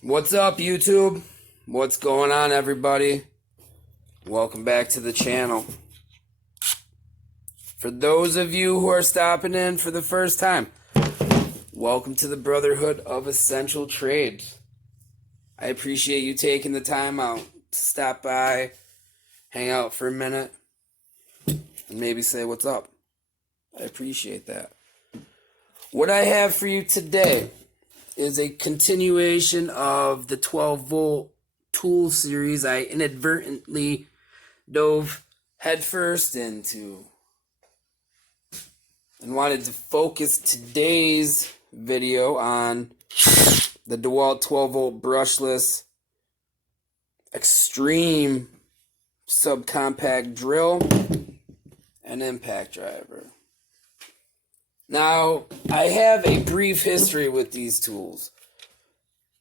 What's up, YouTube? What's going on, everybody? Welcome back to the channel. For those of you who are stopping in for the first time, welcome to the Brotherhood of Essential Trades. I appreciate you taking the time out to stop by, hang out for a minute, and maybe say what's up. I appreciate that. What I have for you today is a continuation of the 12-volt tool series I inadvertently dove headfirst into, and wanted to focus today's video on the DeWalt 12-volt brushless Xtreme subcompact drill and impact driver. Now, I have a brief history with these tools,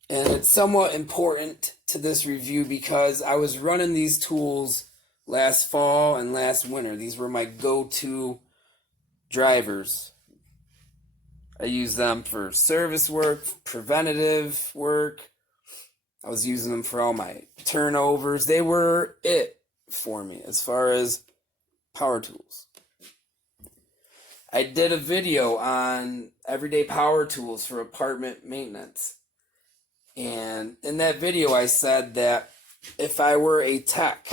and it's somewhat important to this review because I was running these tools last fall and last winter. These were my go-to drivers. I used them for service work, preventative work. I was using them for all my turnovers. They were it for me as far as power tools. I did a video on everyday power tools for apartment maintenance. And in that video I said that if I were a tech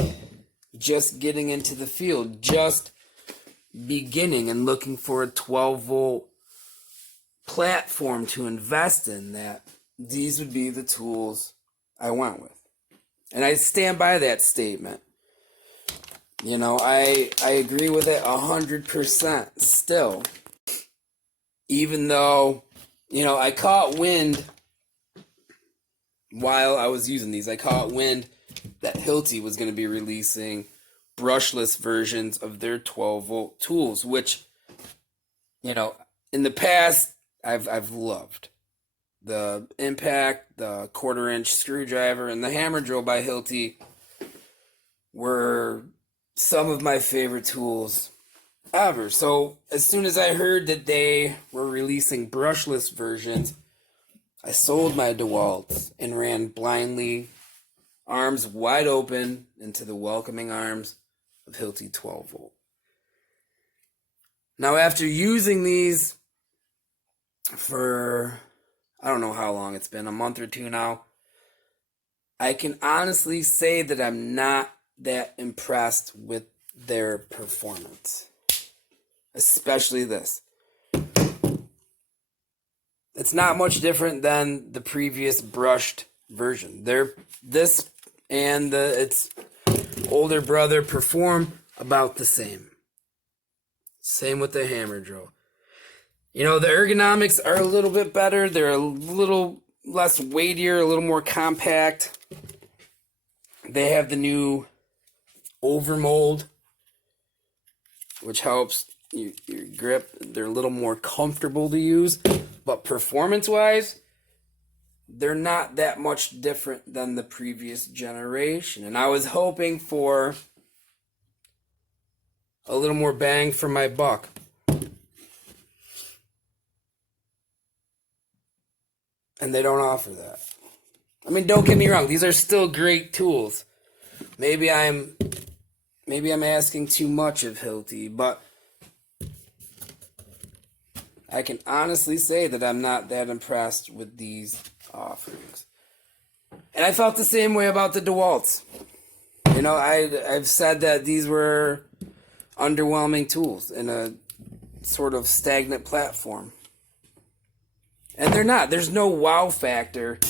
just getting into the field, just beginning and looking for a 12-volt platform to invest in, that these would be the tools I went with. And I stand by that statement. You know, I agree with it 100% still. Even though, you know, I caught wind while I was using these. I caught wind that Hilti was going to be releasing brushless versions of their 12-volt tools, which, you know, in the past I've loved. The impact, the 1/4-inch screwdriver, and the hammer drill by Hilti were some of my favorite tools ever. So as soon as I heard that they were releasing brushless versions, I sold my DeWalts and ran blindly, arms wide open, into the welcoming arms of Hilti 12-volt. Now, after using these for, I don't know how long it's been, a month or two now, I can honestly say that I'm not that impressed with their performance. Especially this. It's not much different than the previous brushed version. This and its older brother perform about the same. Same with the hammer drill. You know, the ergonomics are a little bit better. They're a little less weightier, a little more compact. They have the new overmold, which helps your grip. They're a little more comfortable to use, but performance-wise, they're not that much different than the previous generation. And I was hoping for a little more bang for my buck. And they don't offer that. I mean, don't get me wrong, these are still great tools. Maybe I'm asking too much of Hilti, but I can honestly say that I'm not that impressed with these offerings. And I felt the same way about the DeWalts. You know, I've said that these were underwhelming tools in a sort of stagnant platform. And they're not. There's no wow factor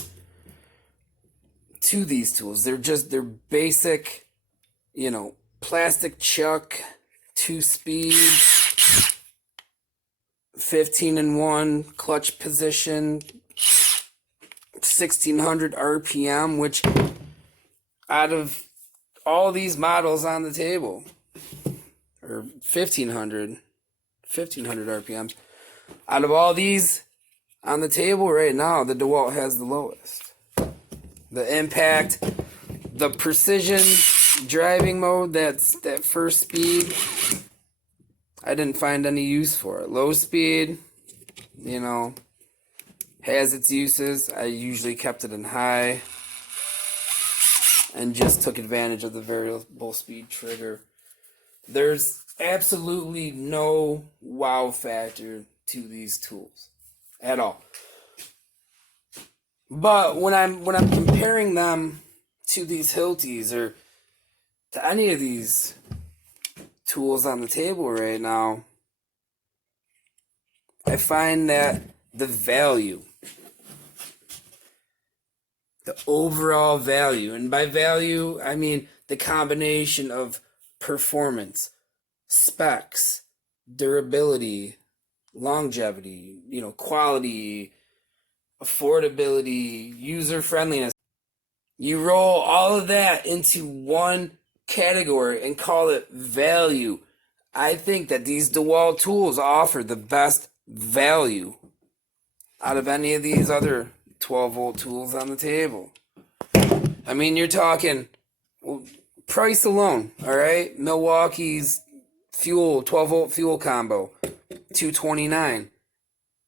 to these tools. They're basic, you know, plastic chuck, 2-speed, 15-in-1 clutch position, 1600 RPM, which out of all these models on the table, or 1500 RPMs, out of all these on the table right now, the DeWalt has the lowest. The impact, the precision driving mode, that first speed, I didn't find any use for it. Low speed, you know, has its uses. I usually kept it in high and just took advantage of the variable speed trigger. There's absolutely no wow factor to these tools at all. But when I'm comparing them to these Hiltis or to any of these tools on the table right now, I find that the value, the overall value, and by value I mean the combination of performance, specs, durability, longevity, quality, affordability, user friendliness. You roll all of that into one category and call it value. I think that these DeWalt tools offer the best value out of any of these other 12-volt tools on the table. I mean, you're talking price alone, all right? Milwaukee's fuel 12-volt fuel combo, $229.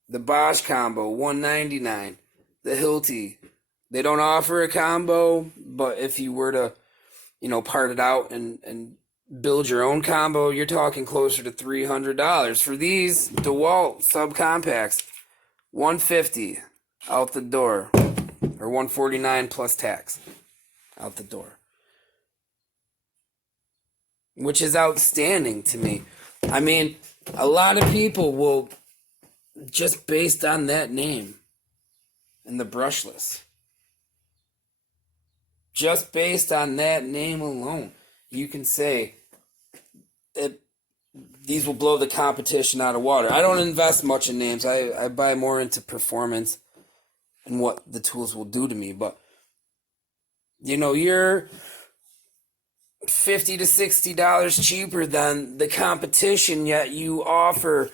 The Bosch combo, $199. The Hilti, they don't offer a combo, but if you were to, part it out and build your own combo, you're talking closer to $300. For these DeWalt subcompacts, $150 out the door, or $149 plus tax out the door, which is outstanding to me. I mean, a lot of people will, just based on that name and the brushless, just based on that name alone, you can say these will blow the competition out of water. I don't invest much in names. I buy more into performance and what the tools will do to me. But, you're $50 to $60 cheaper than the competition, yet you offer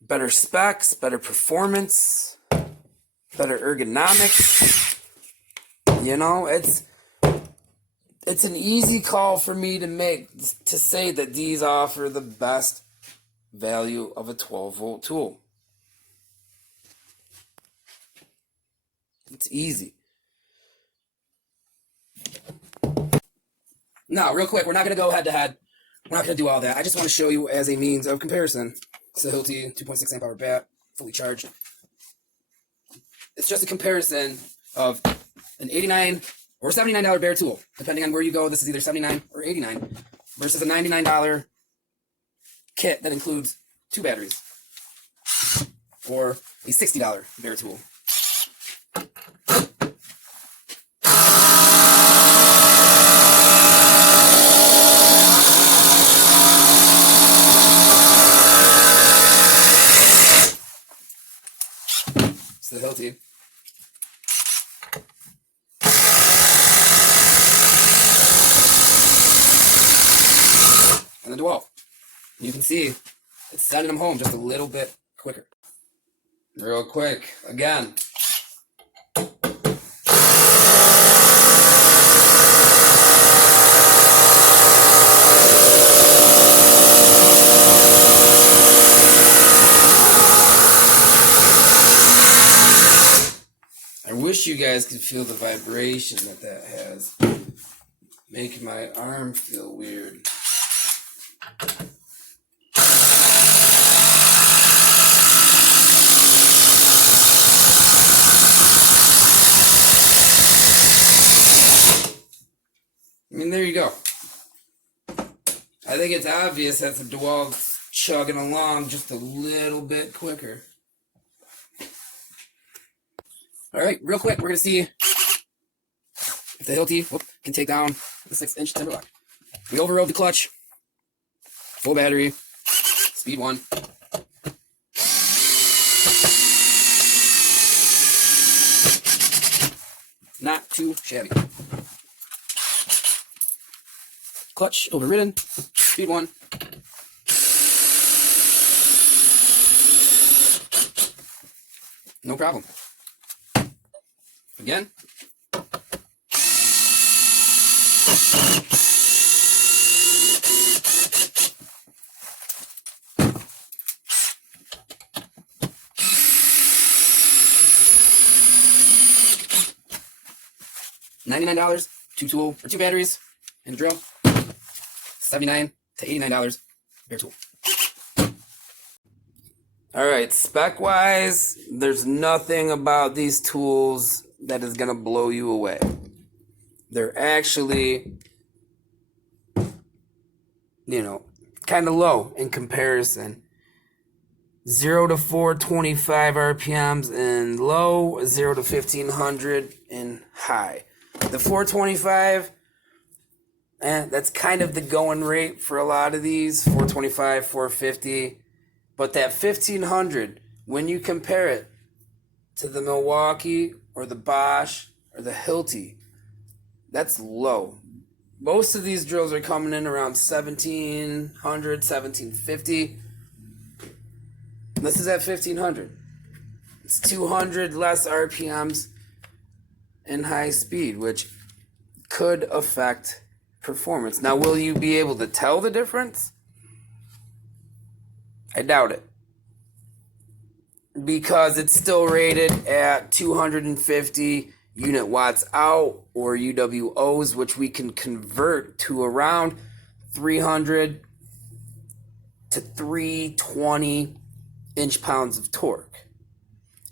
better specs, better performance, better ergonomics. It's an easy call for me to make to say that these offer the best value of a 12-volt tool. It's easy. Now, real quick, we're not going to go head to head. We're not going to do all that. I just want to show you as a means of comparison. It's the Hilti 2.6 amp hour bat, fully charged. It's just a comparison of an $89 or $79 bare tool, depending on where you go. This is either $79 or $89, versus a $99 kit that includes 2 batteries, or a $60 bare tool. It's the Hilti. And the DeWalt. You can see it's sending them home just a little bit quicker. Real quick, again. I wish you guys could feel the vibration that has. Making my arm feel weird. I mean, there you go. I think it's obvious that the DeWalt's chugging along just a little bit quicker. Alright, real quick, we're going to see if the Hilti can take down the 6-inch Timberlock. We overrode the clutch. Full battery. Speed 1. Not too shabby. Clutch overridden. Speed 1. No problem. Again. $99, 2 batteries, and a drill. $79 to $89 bare tool. Alright, spec-wise, there's nothing about these tools that is going to blow you away. They're actually, kind of low in comparison. 0 to 425 RPMs in low, 0 to 1500 in high. The 425, that's kind of the going rate for a lot of these, 425, 450. But that 1500, when you compare it to the Milwaukee or the Bosch or the Hilti, that's low. Most of these drills are coming in around 1700, 1750. This is at 1500. It's 200 less RPMs in high speed, which could affect performance. Now, will you be able to tell the difference? I doubt it. Because it's still rated at 250 unit watts out, or UWOs, which we can convert to around 300 to 320 inch-pounds of torque.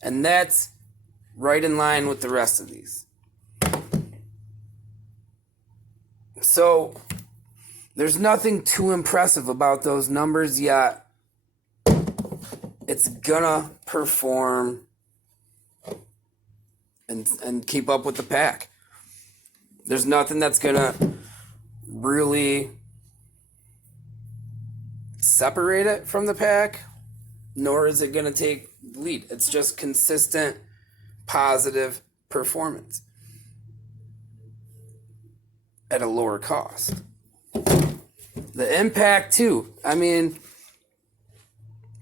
And that's right in line with the rest of these. So, there's nothing too impressive about those numbers yet. It's gonna perform and keep up with the pack. There's nothing that's gonna really separate it from the pack, nor is it gonna take the lead. It's just consistent, positive performance at a lower cost. The impact too.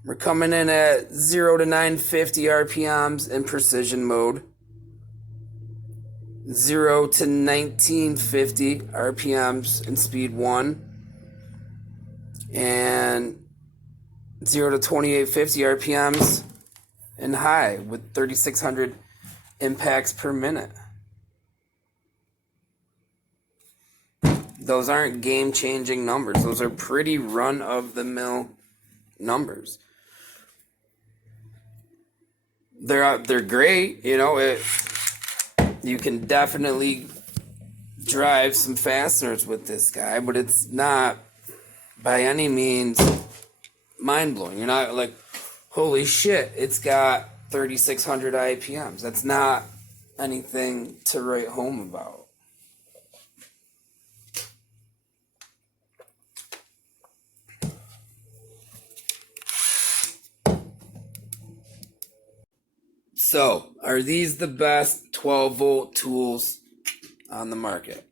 We're coming in at 0 to 950 RPMs in precision mode. 0 to 1950 RPMs in speed 1. And 0 to 2850 RPMs in high with 3,600 impacts per minute. Those aren't game-changing numbers. Those are pretty run-of-the-mill numbers. They're great, you can definitely drive some fasteners with this guy, but it's not by any means mind-blowing. You're not like, holy shit, it's got 3,600 IPMs. That's not anything to write home about. So, are these the best 12-volt tools on the market?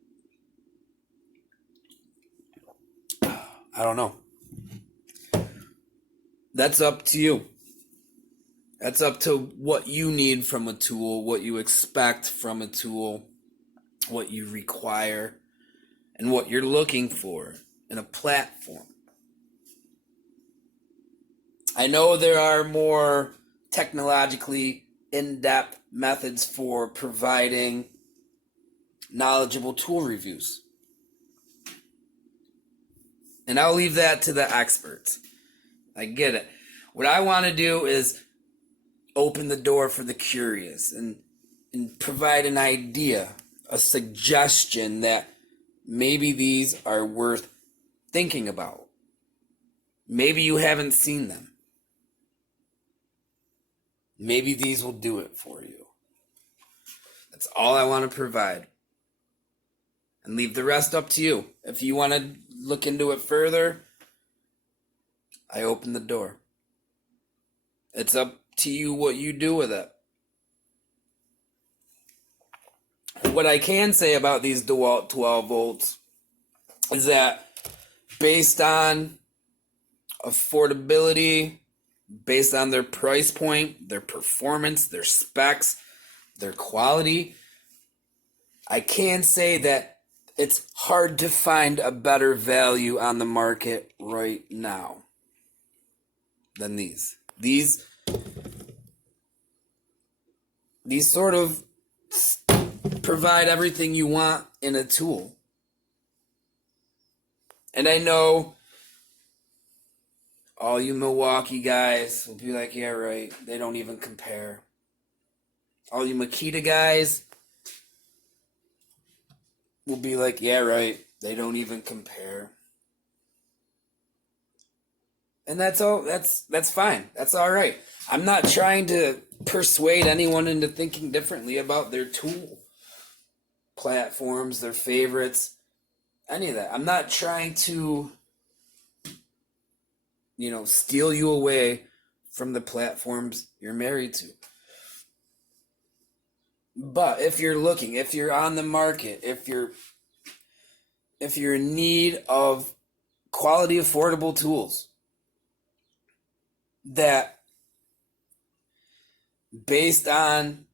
I don't know. That's up to you. That's up to what you need from a tool, what you expect from a tool, what you require, and what you're looking for in a platform. I know there are more technologically in-depth methods for providing knowledgeable tool reviews. And I'll leave that to the experts. I get it. What I want to do is open the door for the curious and provide an idea, a suggestion that maybe these are worth thinking about. Maybe you haven't seen them. Maybe these will do it for you. That's all I want to provide. And leave the rest up to you. If you want to look into it further, I open the door. It's up to you what you do with it. What I can say about these DeWalt 12 volts is that based on affordability, based on their price point, their performance, their specs, their quality, I can say that it's hard to find a better value on the market right now than these. These sort of provide everything you want in a tool. And I know all you Milwaukee guys will be like, yeah, right, they don't even compare. All you Makita guys will be like, yeah, right, they don't even compare. And that's all. That's fine. That's all right. I'm not trying to persuade anyone into thinking differently about their tool platforms, their favorites, any of that. I'm not trying to, steal you away from the platforms you're married to. But if you're looking, if you're on the market, if you're in need of quality, affordable tools that, based on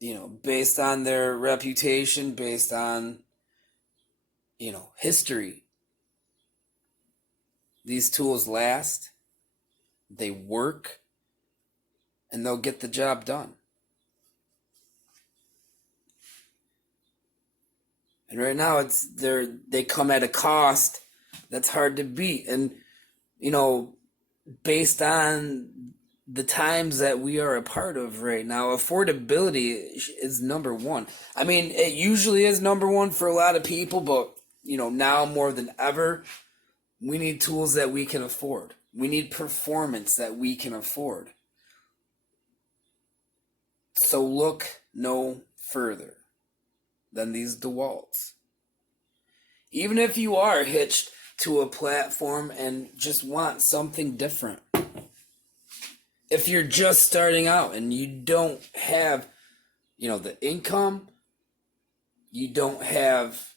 their reputation, based on, history, these tools last, they work, and they'll get the job done. And right now they come at a cost that's hard to beat. And, based on the times that we are a part of right now, affordability is number one. I mean, it usually is number one for a lot of people, but, now more than ever, we need tools that we can afford. We need performance that we can afford. So look no further than these DeWalts. Even if you are hitched to a platform and just want something different. If you're just starting out and you don't have, the income, you don't have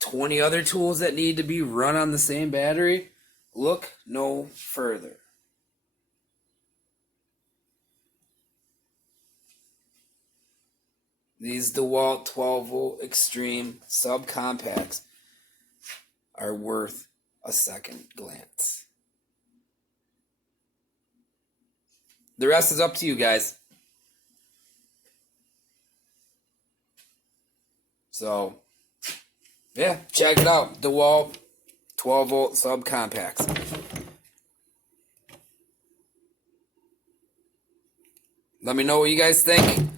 20 other tools that need to be run on the same battery, look no further. These DeWalt 12v Xtreme subcompacts are worth a second glance. The rest is up to you guys. So, yeah, check it out. DeWalt 12-volt subcompacts. Let me know what you guys think.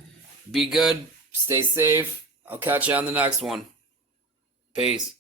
Be good. Stay safe. I'll catch you on the next one. Peace.